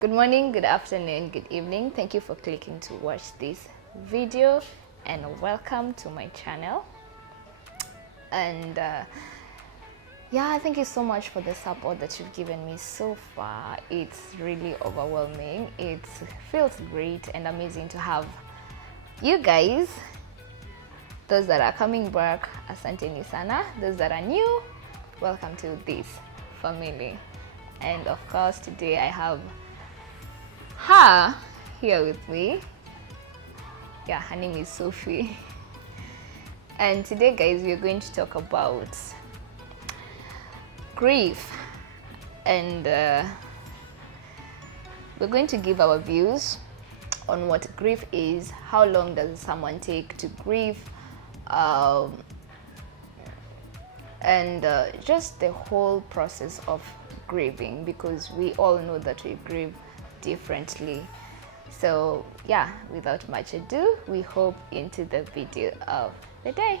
Good morning, good afternoon, good evening. Thank you for clicking to watch this video and welcome to my channel. And yeah, thank you so much for the support that you've given me so far. It's really overwhelming. It feels great and amazing to have you guys. Those that are coming back, asanteni sana. Those that are new, welcome to this family. And of course, today I have her here with me. Yeah, her name is Sophie. And today, guys, we're going to talk about grief, and we're going to give our views on what grief is, how long does someone take to grieve, and just the whole process of grieving, because we all know that we grieve differently. So yeah, without much ado, we hop into the video of the day.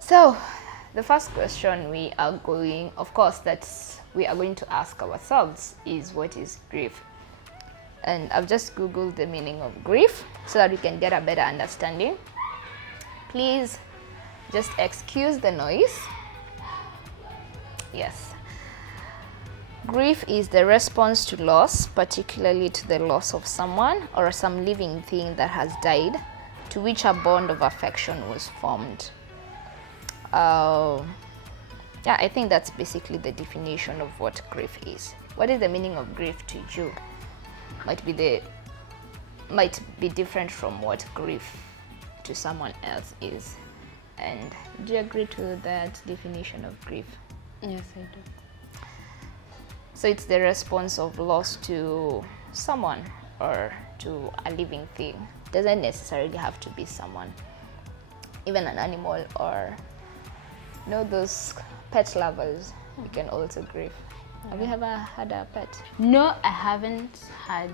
So the first question we are going to ask ourselves is, what is grief? And I've just googled the meaning of grief so that we can get a better understanding. Please just excuse the noise. Yes. Grief is the response to loss, particularly to the loss of someone or some living thing that has died, to which a bond of affection was formed. Yeah, I think that's basically the definition of what grief is. What is the meaning of grief to you? Might be different from what grief to someone else is. And do you agree to that definition of grief? Yes, I do. So it's the response of loss to someone or to a living thing. Doesn't necessarily have to be someone. Even an animal, or those pet lovers, you can also grieve. Have you ever had a pet? No, I haven't had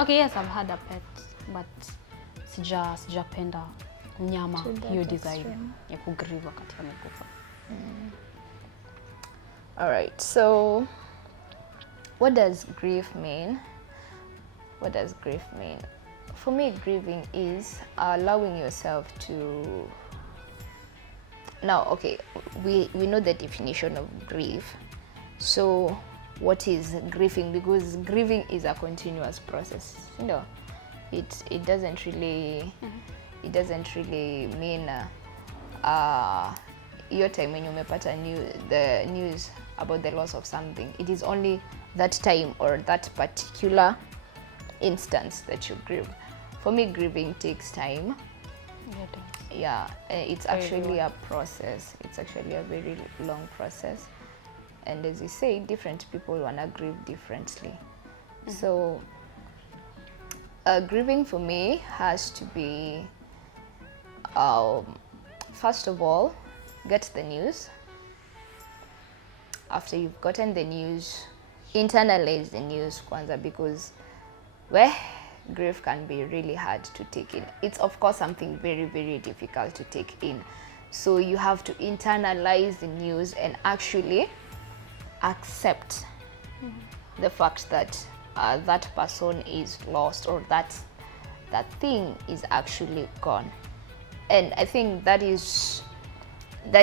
okay, yes, I've had a pet, but sijapenda mnyama hiyo design ya kugrieve wakati amekufa. All right, so what does grief mean? What does grief mean? For me, grieving is allowing yourself to... Now, okay, we know the definition of grief. So what is grieving? Because grieving is a continuous process. It doesn't really mean your time when you umepata the news about the loss of something. It is only that time or that particular instance that you grieve. For me, grieving takes time. Yeah, it's actually a process. It's actually a very long process. And as you say, different people want to grieve differently. So grieving for me has to be, first of all, get the news. After you've gotten the news, internalize the news kwanza, because grief can be really hard to take in. It's of course something very, very difficult to take in. So you have to internalize the news and actually accept the fact that that person is lost, or that thing is actually gone. And I think that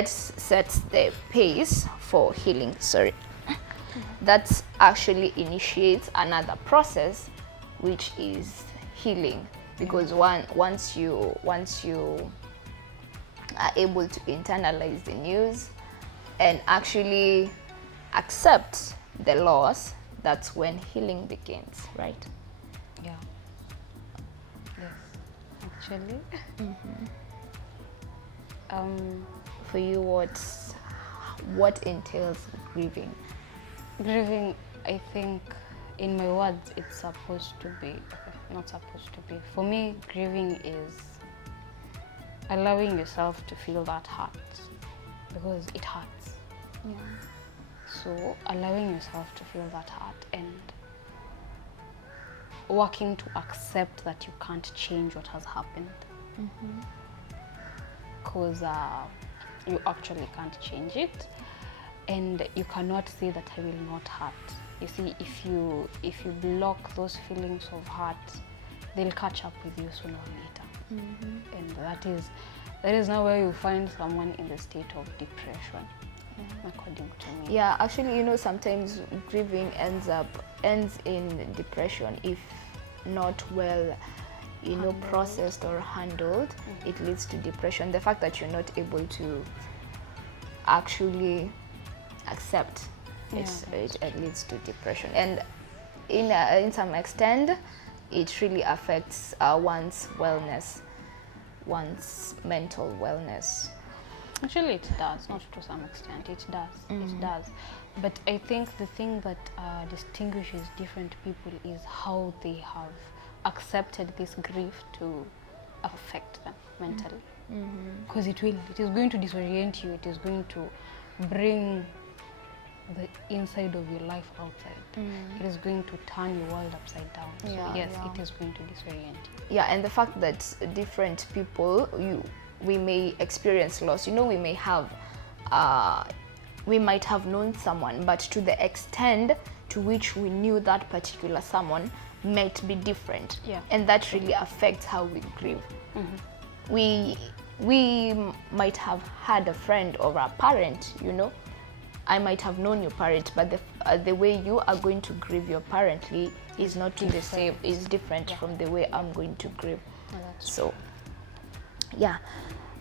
sets the pace for healing. That actually initiates another process, which is healing, because once you are able to internalize the news and actually accept the loss, that's when healing begins, right? Yeah. Yes, actually. For you, what entails grieving? Grieving, I think, in my words, it's supposed to be, not supposed to be. For me, grieving is allowing yourself to feel that hurt because it hurts. Yeah. So allowing yourself to feel that hurt and working to accept that you can't change what has happened. Because you actually can't change it, and you cannot say that I will not hurt. You see, if you block those feelings of hurt, they'll catch up with you sooner or later. And that is now where you find someone in the state of depression, according to me. Yeah, actually, you know, sometimes grieving ends in depression if not well, you know, processed or handled. It leads to depression. The fact that you're not able to actually accept it leads to depression, and in some extent it really affects one's wellness, one's mental wellness. Actually, it does, not to some extent. It does. It does. But I think the thing that distinguishes different people is how they have accepted this grief to affect them mentally. Because it is going to disorient you. It is going to bring the inside of your life outside. It is going to turn your world upside down. So yes, it is going to disorient you. Yeah, and the fact that different people, we may experience loss. You know, we may have, we might have known someone, but to the extent to which we knew that particular someone might be different. Yeah. And that really affects how we grieve. We might have had a friend or a parent, you know. I might have known your parent, but the way you are going to grieve your parent is not the same, is different from the way I'm going to grieve. So, yeah.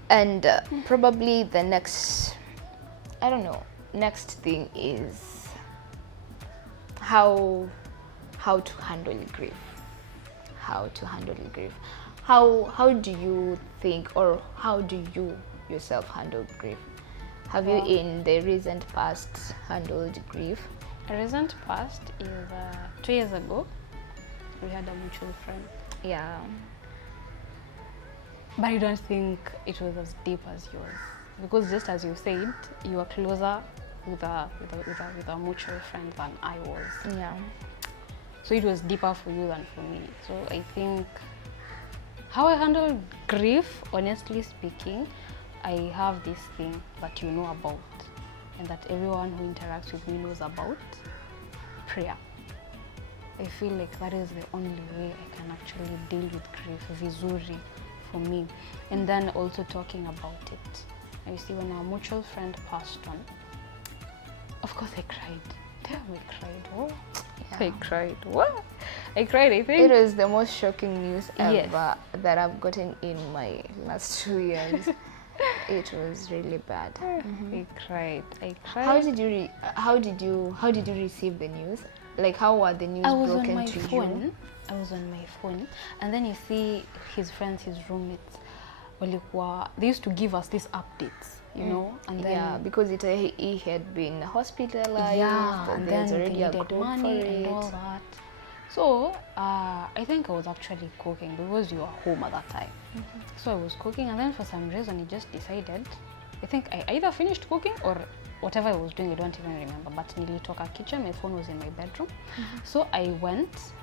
And probably the next, I don't know, next thing is how to handle grief. How to handle grief. How do you think, or how do you yourself handle grief? Have you in the recent past handled grief? Recent past is 2 years ago. We had a mutual friend. Yeah. But I don't think it was as deep as yours, because just as you said, you were closer with a mutual friend than I was. Yeah. So it was deeper for you than for me. So I think how I handle grief, honestly speaking, I have this thing that you know about, and that everyone who interacts with me knows about: prayer. I feel like that is the only way I can actually deal with grief vizuri for me. And then also talking about it. You see, when our mutual friend passed on, of course I cried. Damn, I cried. What? Yeah. I cried. What? I cried, I think. It was the most shocking news ever that I've gotten in my last 2 years. It was really bad. I cried. How did you receive the news? Like, how were the news broken to you? I was on my phone, and then you see his friends, his roommates, they used to give us these updates, you know, and then because he had been hospitalized, and there's then already they a needed group money for and it. all that. So I think I was actually cooking because you were home at that time. So I was cooking, and then for some reason he just decided, I think I either finished cooking or whatever I was doing, I don't even remember, but nilitoka kitchen, my phone was in my bedroom. So I went,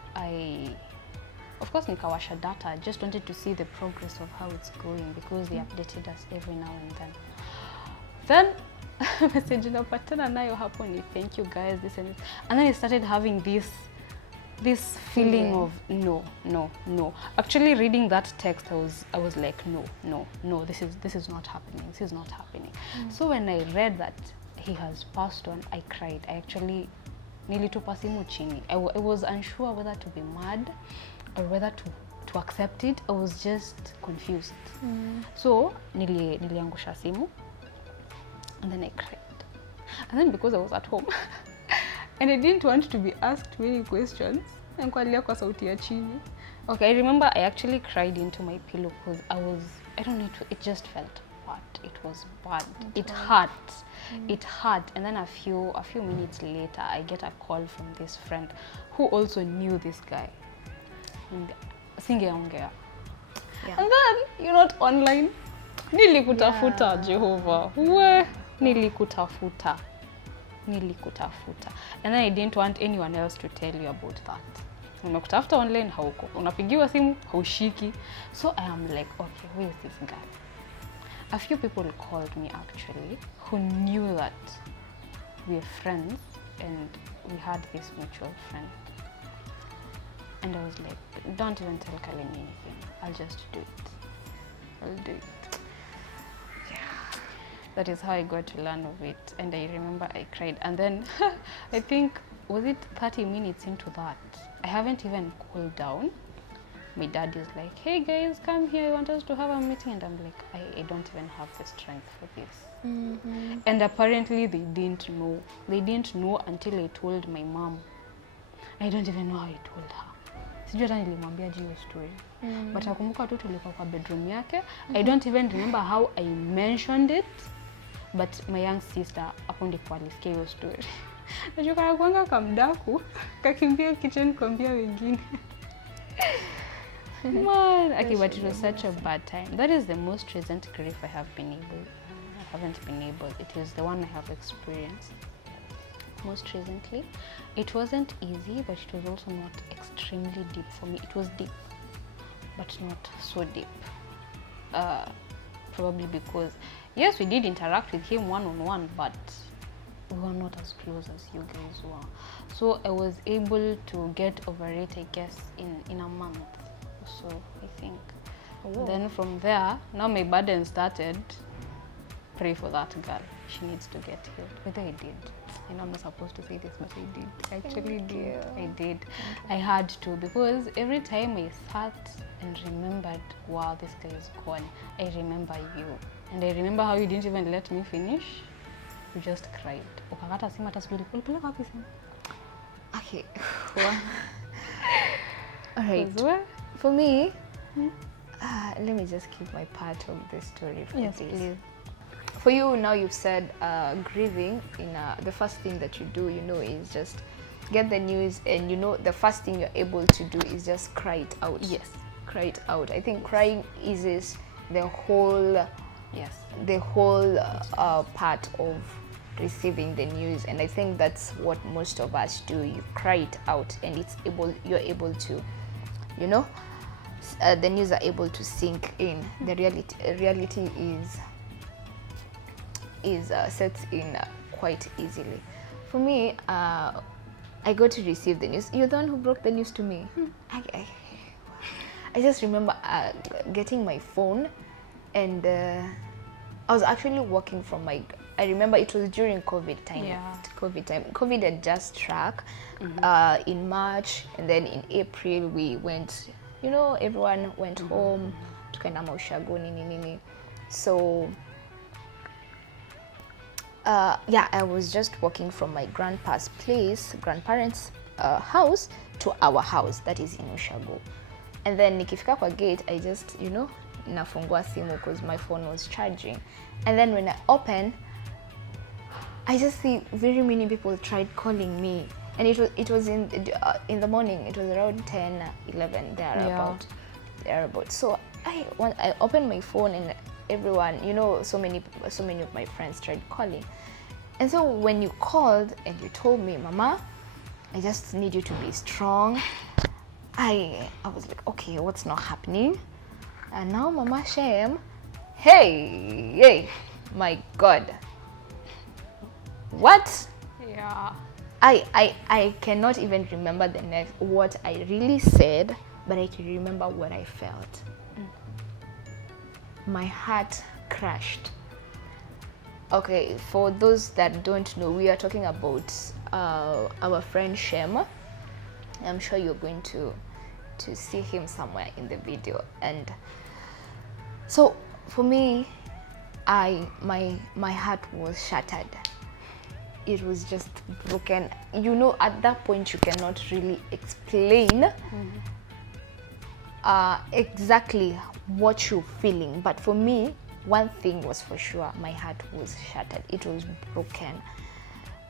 of course nikawasha data, I just wanted to see the progress of how it's going, because they updated us every now and then. Then message napatana nayo hapo ni thank you guys, this and this. And then I started having this feeling of no. Actually reading that text, I was like no, this is not happening. This is not happening. So when I read that he has passed on, I cried. I actually nilitupa simu chini. I was unsure whether to be mad or whether to accept it. I was just confused. So niliangusha simu, and then I cried. And then because I was at home and I didn't want to be asked many questions, nikalia kwa sauti ya chini. Okay, I remember I actually cried into my pillow because I don't know, it just felt bad. It was bad. It hurt. It hurt. And then a few minutes later, I get a call from this friend who also knew this guy. And singeongea. And then you're not online. Nilikutafuta Jehovah. Nilikutafuta. And then I didn't want anyone else to tell you about that. Unakutafuta online hauko. Unapigiwa simu haushiki. So I am like, okay, where is this girl? A few people called me actually who knew that we're friends and we had this mutual friend. And I was like, don't even tell Kalin anything. I'll just do it. I'll do it. Yeah. That is how I got to learn of it. And I remember I cried. And then I think, was it 30 minutes into that? I haven't even cooled down. My dad is like, hey guys, come here, I want us to have a meeting. And I'm like, I don't even have the strength for this. And apparently they didn't know. They didn't know until I told my mom. I don't even know how I told her. Sijui hata nilimwambia hiyo story. But nakumbuka tu tulikuwa kwa bedroom yake. I don't even remember how I mentioned it. But my young sister hapo ndipo alisikia hiyo story. Najua kana kuanga kamdaku, kakimbia kitchen kuambia wengine. Man, okay, but it was such a bad time. That is the most recent grief I haven't been able. It is the one I have experienced most recently. It wasn't easy, but it was also not extremely deep for me. It was deep, but not so deep. Probably because, yes, we did interact with him one-on-one, but we were not as close as you guys were. So I was able to get over it, I guess, in a month. So I think. Then from there, now my burden started. Pray for that girl. She needs to get healed. Whether I did. I know I'm not supposed to say this, but I did. I actually did. I did. I had to, because every time I sat and remembered, wow, this guy is gone, I remember you. And I remember how you didn't even let me finish. You just cried. Okay. All right. For me, let me just keep my part of the story for yes, this. Please. For you, now you've said grieving, the first thing that you do, is just get the news, and the first thing you're able to do is just cry it out. Yes. Cry it out. I think crying eases the whole part of receiving the news, and I think that's what most of us do. You cry it out, and you're able to, the news are able to sink in. The reality is sets in quite easily. For me, I got to receive the news. You're the one who broke the news to me. I just remember getting my phone, and I was actually walking from I remember it was during COVID time. Yeah. COVID had just struck in March, and then in April we went, everyone went home, tukaenda maushago nini. So I was just walking from my grandparents' house to our house, that is in Ushago. And then nikifika kwa gate, I just, nafungua simu because my phone was charging. And then when I open, I just see very many people tried calling me. And it was in the morning. It was around 10, 11, thereabout. So I opened my phone, and everyone, so many of my friends tried calling. And so when you called and you told me, Mama, I just need you to be strong, I was like, okay, what's not happening? And now Mama Shem, hey, my God. What? Yeah. I cannot even remember what I really said, but I can remember what I felt. My heart crashed. Okay, for those that don't know, we are talking about our friend Shem. I'm sure you're going to see him somewhere in the video. And so for me, my heart was shattered. It was just broken. At that point you cannot really explain exactly what you're feeling, but for me, one thing was for sure, my heart was shattered. It was broken.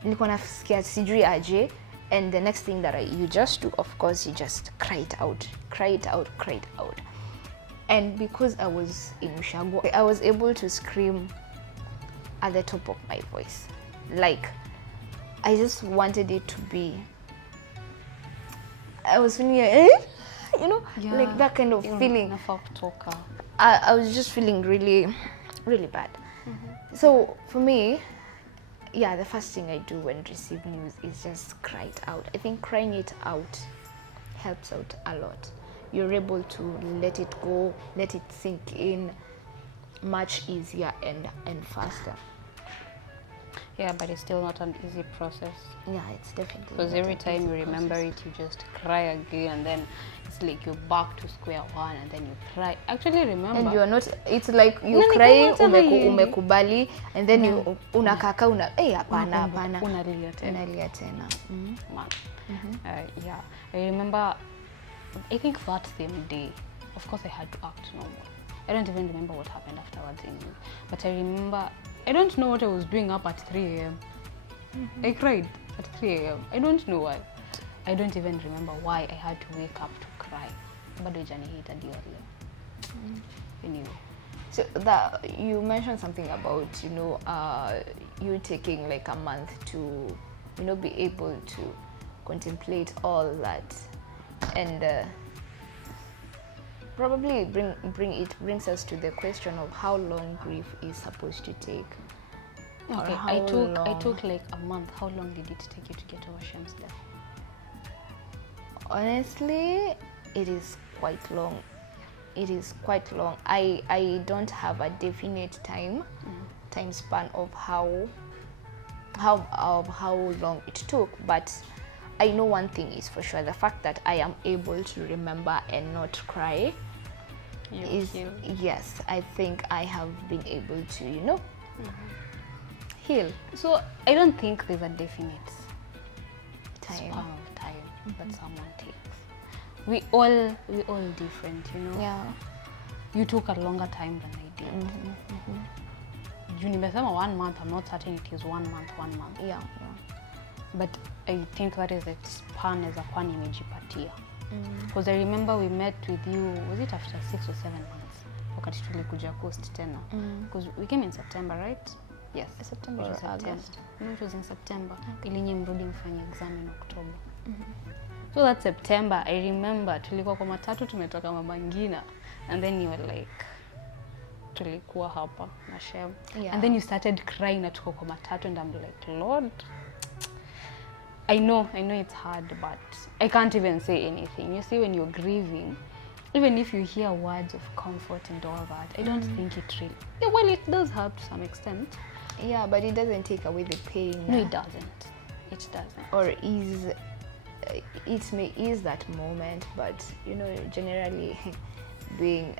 Nilikuwa nasikia sijui aje, and the next thing that you just do, of course, you just cry it out. And because I was in Ushago, I was able to scream at the top of my voice. Like, I just wanted it to be, I was feeling like that kind of feeling. I was just feeling really, really bad. So for me, the first thing I do when receive news is just cry it out. I think crying it out helps out a lot. You're able to let it go, let it sink in much easier and faster. Yeah, but it's still not an easy process. Yeah, it's definitely. Because every time you remember it, you just cry again, and then it's like you're back to square one, and then you cry. Actually, remember. And you're not. It's like you're crying, umekubali, and then you unakaka hapana. Unalia tena. Yeah, I remember. I think that same day, of course, I had to act normal. I don't even remember what happened afterwards, but I remember. I don't know what I was doing up at 3 a.m. I cried at 3 a.m. I don't know why. I don't even remember why I had to wake up to cry. Bado janihita leo. Anyway. So that you mentioned something about you taking like a month to be able to contemplate all that, and probably brings us to the question of how long grief is supposed to take. Okay, I took like a month. How long did it take you to get over Shem's death? Honestly, it is quite long. It is quite long. I don't have a definite time span of how long it took, but I know one thing is for sure: the fact that I am able to remember and not cry. Yes, I think I have been able to heal. So I don't think there's a definite span of time that someone takes. We all different, Yeah. You took a longer time than I did. You nimesema 1 month. I'm not certain it is 1 month. Yeah. But I think that is the span as a kwa nimejipatia. Because I remember we met with you, was it after 6 or 7 months? Wakati tulikuja coast tena. Because we came in September, right? Yes. September or August? No, it was in September. Ili nyinyi mrudi mfanye exam in October. So that September, I remember tulikuwa kwa matatu tumetoka Mama Ngina, and then you were like, tulikuwa hapa na Shem. Yeah. And then you started crying na tuko kwa matatu, and I'm like, Lord, I know it's hard, but I can't even say anything. You see, when you're grieving, even if you hear words of comfort and all that, I don't think it really... Yeah, well, it does help to some extent. Yeah, but it doesn't take away the pain. No, it doesn't. It doesn't. Or it may ease that moment, but, generally being...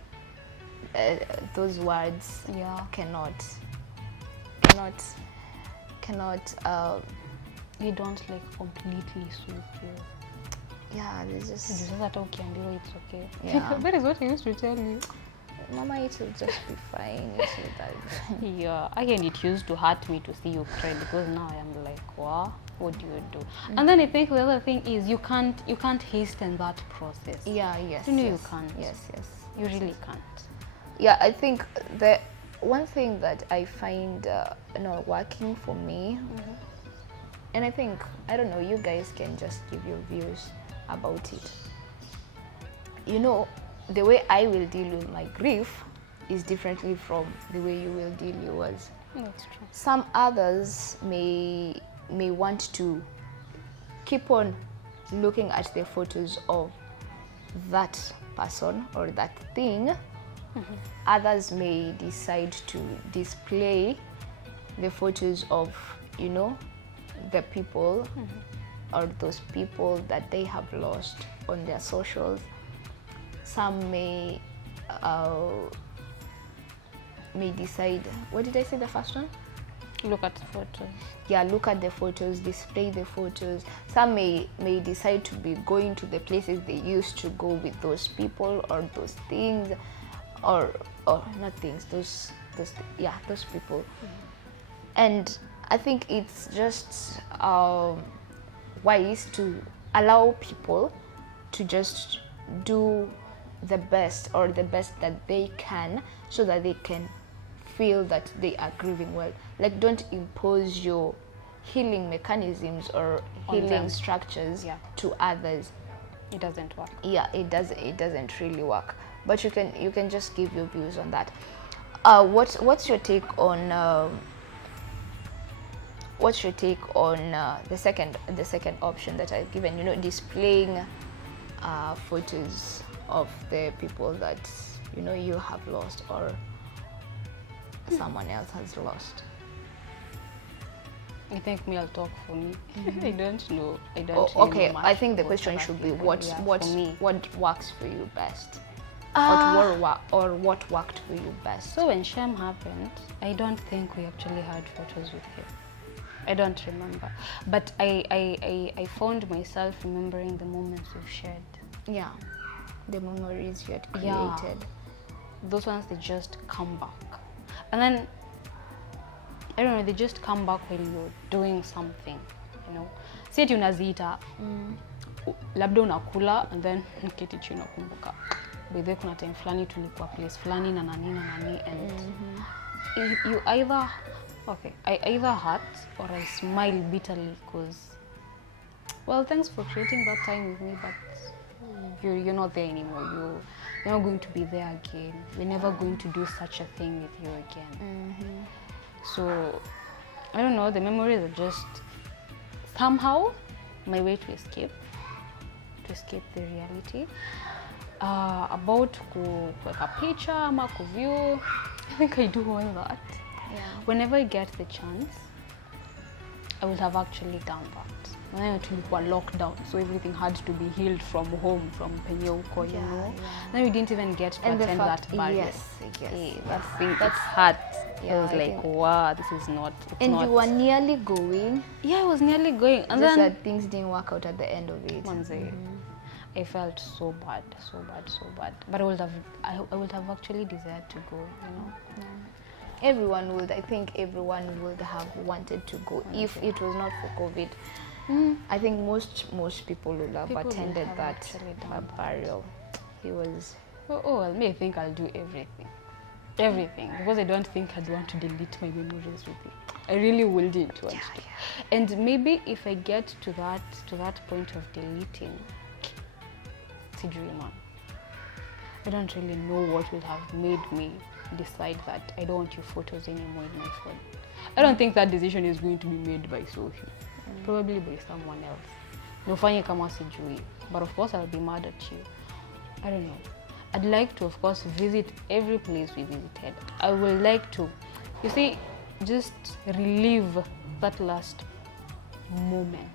those words cannot they don't like completely soothe you. Yeah, they just it's okay. Yeah. That is what I used to tell you. Mama, it will just be fine. Yeah, again, it used to hurt me to see you cry, because now I am like, wow, what do you do? And then I think the other thing is you can't hasten that process. Yeah, yes. You can't. Yes. You really can't. Yeah, I think the one thing that I find not working for me, and I think, I don't know, you guys can just give your views about it. The way I will deal with my grief is differently from the way you will deal yours. That's true. Some others may want to keep on looking at the photos of that person or that thing. Others may decide to display the photos of, the people or those people that they have lost on their socials. Some may decide, what did I say the first one? Look at the photos. Yeah, look at the photos, display the photos. Some may decide to be going to the places they used to go with those people or those things, or not things, those people. And I think it's just wise to allow people to just do the best that they can, so that they can feel that they are grieving well. Like, don't impose your healing mechanisms or On healing them. structures Yeah. to others. It doesn't work. Yeah, it doesn't really work. But you can just give your views on that. What's your take on the second option that I've given? You know, displaying photos of the people that you know you have lost or someone else has lost. I think I'll talk for me. I don't know. Okay, know much I think the about question other should be people. what Yeah, what for me. what works for you best, Uh, what worked for you best. So when Shem happened, I don't think we actually had photos with him. I don't remember. But I found myself remembering the moments we've shared. Yeah, the memories you had created. Yeah. Those ones, they just come back. And then, I don't know, they just come back when you're doing something, you know. Si eti unaziita, labda unakula, and then uketi chini unakumbuka. By the way, kuna time fulani tulikuwa place fulani na nani, and you either, okay, I either hurt or I smile bitterly because, well, thanks for creating that time with me, but you're not there anymore. You're not going to be there again. We're never going to do such a thing with you again. So, I don't know, the memories are just somehow my way to escape the reality. About kuweka picha ama kuview, I think I do all that. Yeah. Whenever I get the chance, I would have actually done that. When I tulikuwa lockdown, so everything had to be healed from home, from penye uko, you know. Then we didn't even get to And the attend fact- that burial. yes, That's hurt. Yeah, I was I like, think- wow, this is not. It's And not. you were nearly going, Yeah, I was nearly going, and just then that things didn't work out at the end of it. one day, I felt so bad. But I would have actually desired to go, you know. I think everyone would have wanted to go if it was not for COVID. I think most people would have People would attended have that actually done that. burial. He was, Well, me, I think I'll do everything, because I don't think I'd want to delete my memories with it. I really wouldn't want to. And maybe if I get to that point of deleting, sijui man, I don't really know what would have made me decide that I don't want your photos anymore in my phone. I don't think that decision is going to be made by Sophie. Probably by someone else. Nifanye kama sijui. But of course I'll be mad at you. I don't know. I'd like to, of course, visit every place we visited. I would like to, you see, just relive that last moment.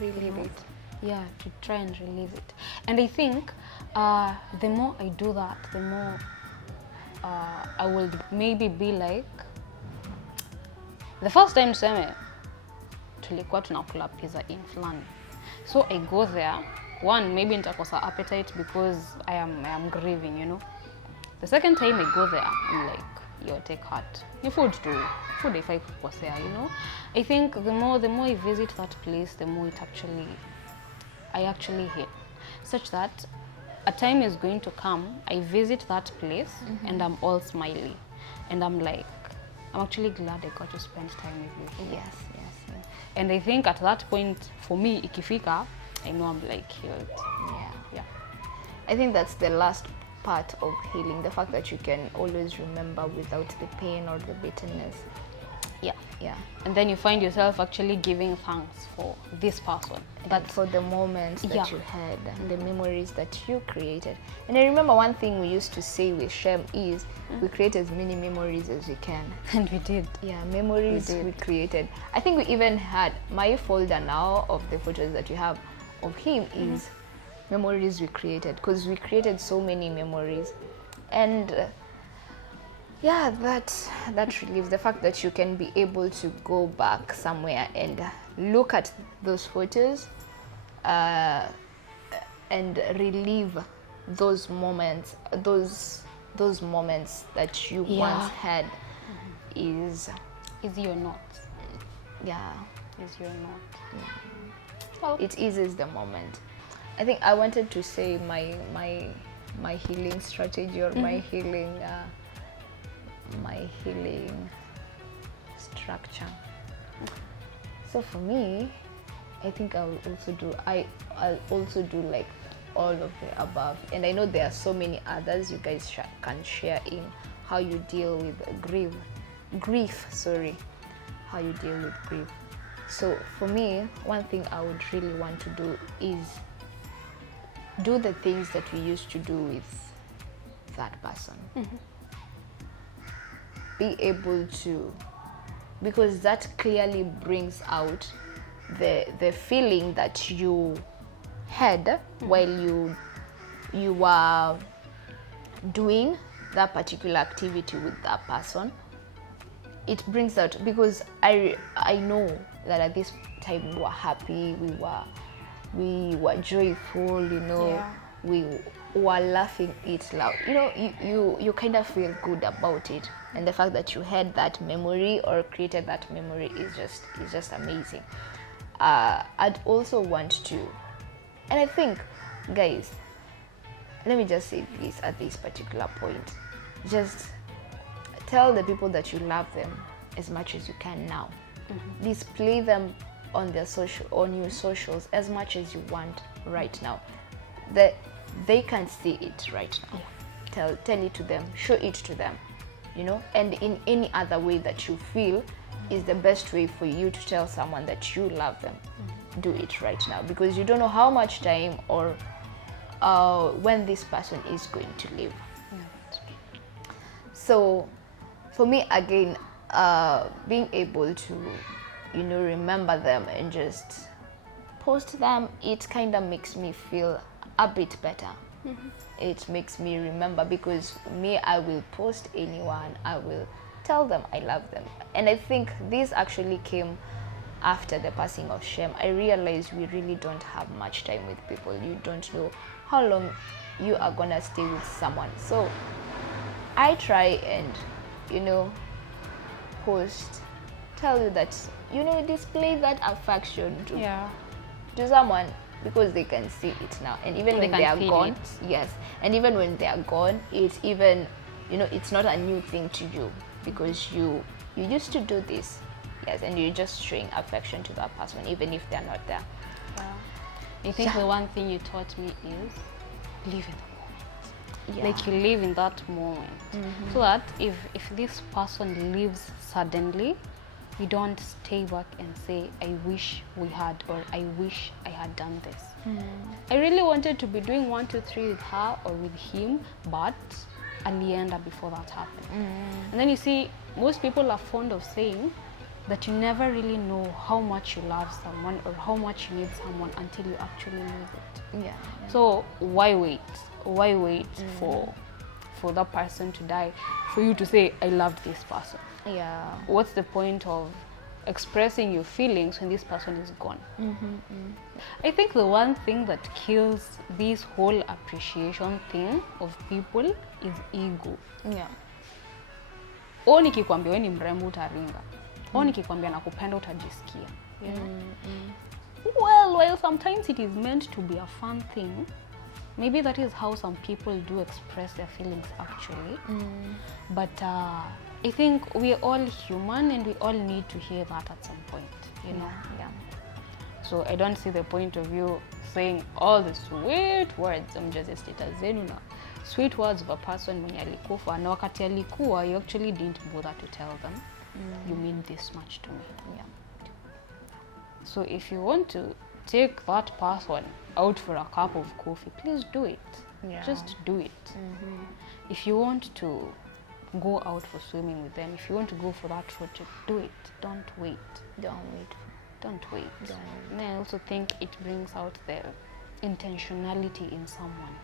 relive it. Yeah, to try and relive it. And I think the more I do that, the more I will maybe be like, the first time tuseme tulikuwa tunakula pizza in fulani, so I go there. One, maybe nitakosa appetite because I am grieving, you know. The second time I go there, I'm like, yo, take heart. Ni food too. Food if I kukosea, you know. I think the more I visit that place, the more I actually hate. Such that a time is going to come, I visit that place and I'm all smiley. And I'm like, I'm actually glad I got to spend time with you. Yes. And I think at that point, for me, ikifika, I know I'm like healed. Yeah. I think that's the last part of healing, the fact that you can always remember without the pain or the bitterness. Yeah. And then you find yourself actually giving thanks for this person. That for the moments that Yeah. you had and the memories that you created. And I remember one thing we used to say with Shem is we create as many memories as we can. And we did. Yeah, memories we created. I think we even had my folder now of the photos that you have of him is memories we created, because we created so many memories. And yeah, that relieves the fact that you can be able to go back somewhere and look at those photos and relive those moments, those moments that you once had. Is you or not? Yeah, Is you or not? well, it eases the moment. I think I wanted to say my healing strategy or my healing my healing structure. So for me, I think I'll also do like all of the above, and I know there are so many others you guys can share in how you deal with grief. How you deal with grief. So for me, one thing I would really want to do is do the things that we used to do with that person. Be able to, because that clearly brings out the feeling that you had while you were doing that particular activity with that person. It brings out, because I know that at this time we were happy, we were joyful, you know. Yeah. We were laughing it loud, you know. You kind of feel good about it, and the fact that you had that memory or created that memory is just amazing. I'd also want to, and I think, guys, let me just say this at this particular point, just tell the people that you love them as much as you can now. Display them on your socials as much as you want right now. They can see it right now. Tell it to them, show it to them, you know. And in any other way that you feel is the best way for you to tell someone that you love them, do it right now, because you don't know how much time or when this person is going to live. So for me, again, being able to, you know, remember them and just post them, it kind of makes me feel a bit better. It makes me remember, because me, I will post anyone, I will tell them I love them. And I think this actually came after the passing of Shem. I realized we really don't have much time with people. You don't know how long you are gonna stay with someone. So I try and, you know, post, tell you that, you know, display that affection to someone, because they can see it now. And even when they are gone, yes, and even when they are gone, it's even, you know, it's not a new thing to you, because you used to do this, yes, and you're just showing affection to that person even if they're not there. I think the one thing you taught me is live in the moment. Like, you live in that moment, so that if this person leaves suddenly, we don't stay back and say, I wish we had, or I wish I had done this. I really wanted to be doing 1, 2, 3 with her or with him, but alienda before that happened. And then you see, most people are fond of saying that you never really know how much you love someone or how much you need someone until you actually lose it. So why wait? Why wait for that person to die for you to say, I loved this person? What's the point of expressing your feelings when this person is gone? I think the one thing that kills this whole appreciation thing of people is ego. O nikikwambia wewe ni mrembo utaringa. O nikikwambia nakupenda utajisikia. You know? Well, while sometimes it is meant to be a fun thing, maybe that is how some people do express their feelings actually. But I think we're all human and we all need to hear that at some point, you know. So I don't see the point of you saying all the sweet words, mjaze status zenu na sweet words of a person mwenye alikufa, na wakati alikuwa you actually didn't bother to tell them you mean this much to me. So if you want to take that person out for a cup of coffee, please do it. Just do it. If you want to go out for swimming with them, if you want to go for that road trip, do it. Don't wait. Don't wait. And I also think it brings out the intentionality in someone.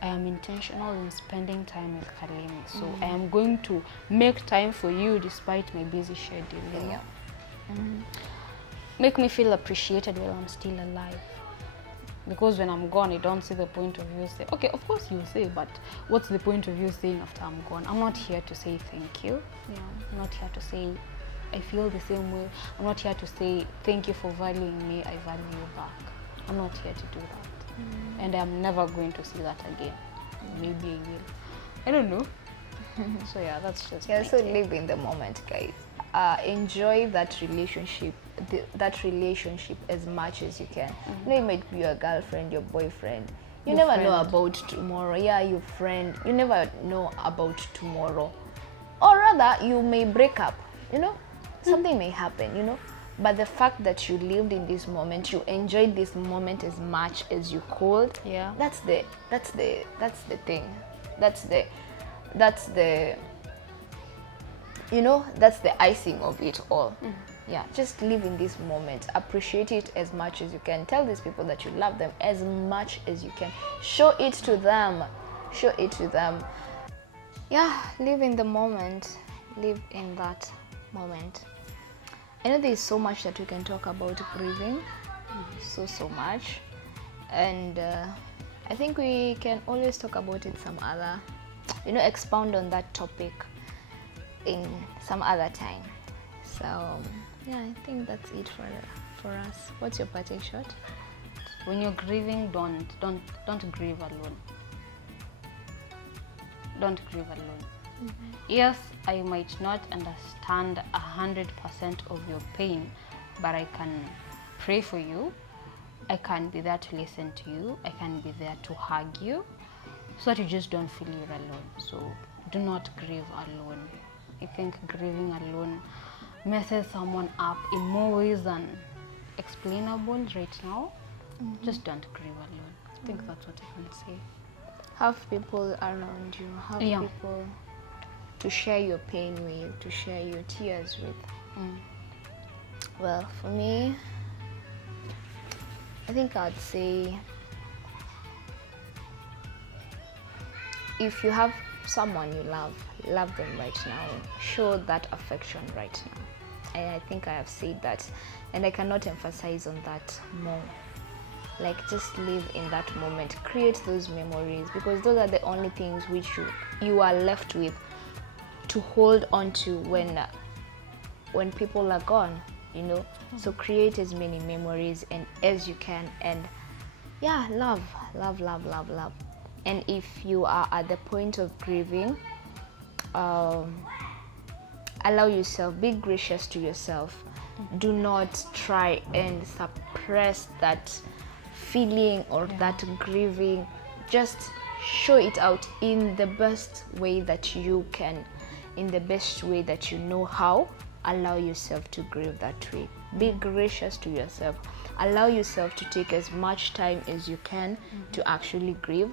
I am intentional in spending time with Kalemi, so I am going to make time for you despite my busy schedule. Make me feel appreciated while I'm still alive. Because when I'm gone, I don't see the point of you saying, okay, of course you say, but what's the point of you saying after I'm gone? I'm not here to say thank you. I'm not here to say I feel the same way. I'm not here to say thank you for valuing me, I value you back. I'm not here to do that. And I'm never going to see that again. Maybe I will. I don't know. So yeah, that's just Yeah, my so take. live in the moment, guys. Enjoy that relationship, as much as you can. You know, it might be your girlfriend, your boyfriend. You Your never know friend. about tomorrow. Yeah, your friend. You never know about tomorrow. Or rather, you may break up. You know, something may happen. You know, but the fact that you lived in this moment, you enjoyed this moment as much as you could. Yeah. That's the thing. That's the you know, that's the icing of it all. Yeah, just live in this moment, appreciate it as much as you can, tell these people that you love them as much as you can, show it to them. Yeah, live in the moment, live in that moment. I know there's so much that we can talk about grieving, so much, and I think we can always talk about it some other, you know, expound on that topic in some other time. So yeah, I think that's it for us. What's your parting shot? When you're grieving, don't grieve alone. Don't grieve alone. Yes, I might not understand 100% of your pain, but I can pray for you. I can be there to listen to you. I can be there to hug you, so that you just don't feel you're alone. So do not grieve alone. I think grieving alone messes someone up in more ways than explainable right now. Just don't grieve alone. I think that's what I can say. Have people around you, have people to share your pain with, to share your tears with. Well, for me, I think I'd say if you have someone you love them right now, show that affection right now. And I think I have said that, and I cannot emphasize on that more. Like, just live in that moment, create those memories, because those are the only things which you are left with to hold on to when people are gone, you know. So create as many memories and as you can, and yeah, love. And if you are at the point of grieving, allow yourself, be gracious to yourself. Do not try and suppress that feeling or that grieving. Just show it out in the best way that you can, in the best way that you know how. Allow yourself to grieve that way. Be gracious to yourself. Allow yourself to take as much time as you can to actually grieve.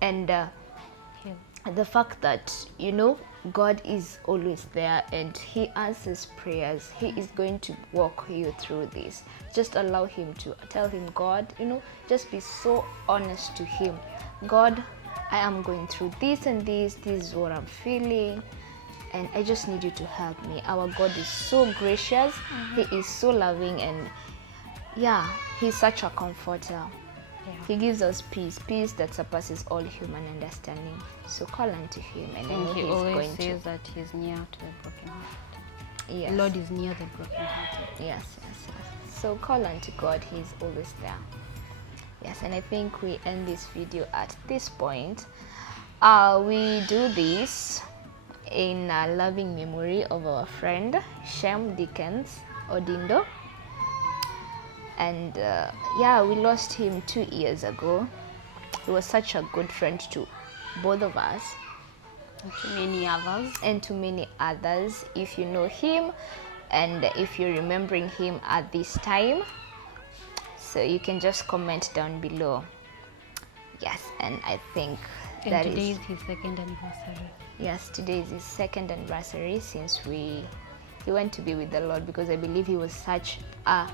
And the fact that, you know, God is always there and He answers prayers. He is going to walk you through this. Just allow Him to tell Him, God, you know, just be so honest to Him. God, I am going through this and this. This is what I'm feeling, and I just need you to help me. Our God is so gracious. He is so loving, and yeah, He's such a comforter. He gives us peace that surpasses all human understanding. So call unto Him, and I know He He's always going says to. that He's near to the brokenhearted. Yes. The Lord is near the brokenhearted. Yes. So call unto God. He's always there. Yes, and I think we end this video at this point. We do this in loving memory of our friend Shem Dickens Odindo. And yeah, we lost him 2 years ago. He was such a good friend to both of us. And to many others. And to many others. If you know him and if you're remembering him at this time, so you can just comment down below. Yes, and I think and today is his 2nd anniversary. Yes, today is his 2nd anniversary since he went to be with the Lord, because I believe he was such a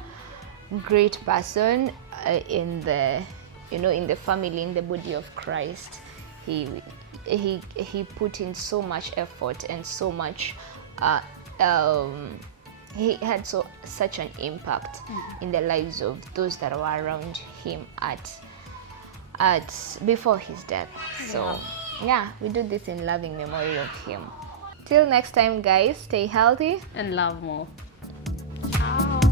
great person in the, you know, in the family, in the body of Christ. He put in so much effort and so much he had such an impact in the lives of those that were around him at before his death. So yeah, we do this in loving memory of him. Till next time, guys, stay healthy and love more. Ciao.